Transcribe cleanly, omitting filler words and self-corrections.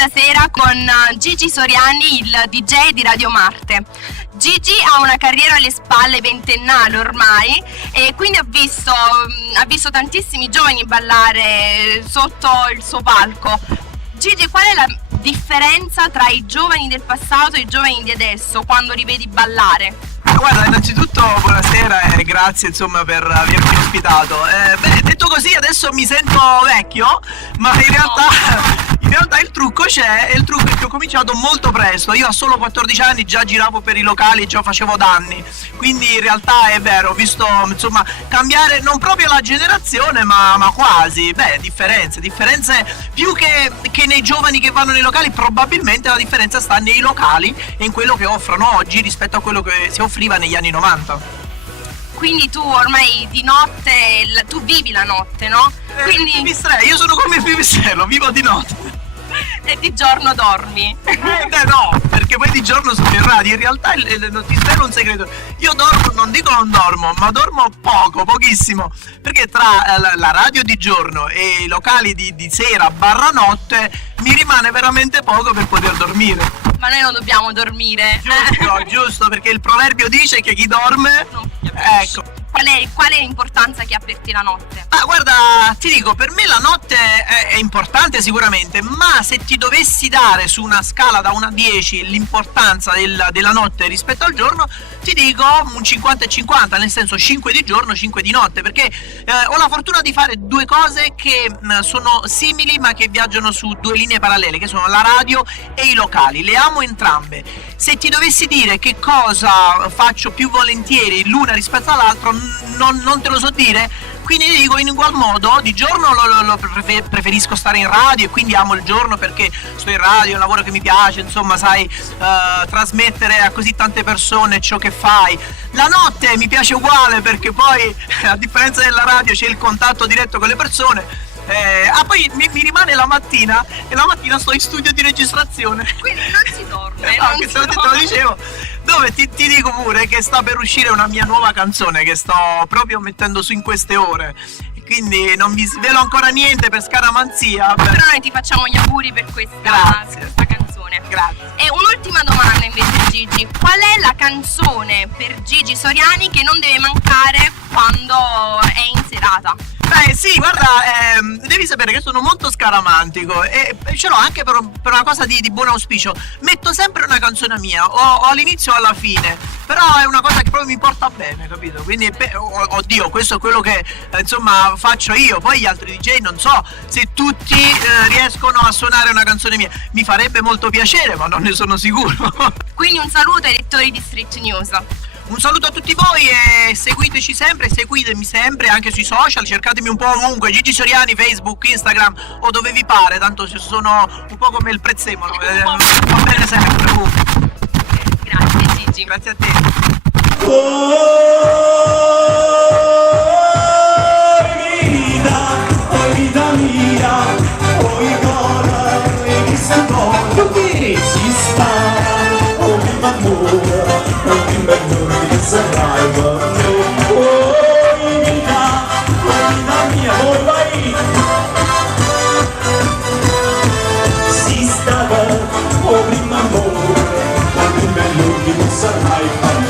stasera con Gigi Soriani, il DJ di Radio Marte. Gigi ha una carriera alle spalle ventennale ormai e quindi ha visto tantissimi giovani ballare sotto il suo palco. Gigi, qual è la differenza tra i giovani del passato e i giovani di adesso quando li vedi ballare? Guarda, innanzitutto buonasera e grazie insomma per avermi ospitato. Detto così adesso mi sento vecchio, ma in realtà il trucco c'è, e il trucco è che ho cominciato molto presto. Io a solo 14 anni già giravo per i locali e già facevo danni, quindi in realtà è vero, ho visto insomma cambiare non proprio la generazione ma quasi. Differenze più che nei giovani che vanno nei locali. Probabilmente la differenza sta nei locali e in quello che offrono oggi rispetto a quello che si offriva negli anni 90. Quindi tu ormai di notte, tu vivi la notte, no? Quindi Pipistrello, io sono come il pipistrello, vivo di notte. E di giorno dormi? No, perché poi di giorno sono in radio. In realtà ti svelo un segreto. Io dormo, non dico non dormo, ma dormo pochissimo. Perché tra la radio di giorno e i locali di sera barra notte mi rimane veramente poco per poter dormire. Ma noi non dobbiamo dormire. Giusto, perché il proverbio dice che chi dorme... Ecco. Qual è l'importanza che ha per te la notte? Ah, guarda, ti dico, per me la notte è importante sicuramente, ma se ti dovessi dare su una scala da 1 a 10 l'importanza della notte rispetto al giorno, ti dico un 50 e 50, nel senso 5 di giorno, 5 di notte, perché ho la fortuna di fare due cose che sono simili ma che viaggiano su due linee parallele, che sono la radio e i locali. Le amo entrambe. Se ti dovessi dire che cosa faccio più volentieri l'una rispetto all'altra, non te lo so dire, quindi dico in ugual modo. Di giorno preferisco stare in radio e quindi amo il giorno perché sto in radio, è un lavoro che mi piace, insomma sai, trasmettere a così tante persone ciò che fai. La notte mi piace uguale perché poi a differenza della radio c'è il contatto diretto con le persone. Poi mi rimane la mattina e la mattina sto in studio di registrazione. Quindi non si dorme. Te lo dicevo. Dove ti dico pure che sta per uscire una mia nuova canzone che sto proprio mettendo su in queste ore. E quindi non vi svelo ancora niente per scaramanzia. Però noi ti facciamo gli auguri per questa canzone. Grazie. E un'ultima domanda invece, Gigi. Qual è la canzone per Gigi Soriani che non deve mancare quando è in serata? Beh sì, guarda, devi sapere che sono molto scaramantico e ce l'ho anche per una cosa di buon auspicio. Metto sempre una canzone mia, o all'inizio o alla fine, però è una cosa che proprio mi porta bene, capito? Quindi, oddio, questo è quello che insomma faccio io. Poi gli altri DJ non so se tutti riescono a suonare una canzone mia. Mi farebbe molto piacere, ma non ne sono sicuro. Quindi un saluto ai lettori di Street News. Un saluto a tutti voi e seguiteci sempre, seguitemi sempre anche sui social, cercatemi un po' ovunque, Gigi Soriani, Facebook, Instagram o dove vi pare, tanto sono un po' come il prezzemolo, va bene sempre ovunque. Grazie Gigi. Grazie a te. Vita mia, oi cuore, che si vuole, che si sta, oh mio amore, oh mio amore. Sarai per me, oh vita mia, oh vai. Si stava, oh primo amore, oh più bello che tu sarai per me.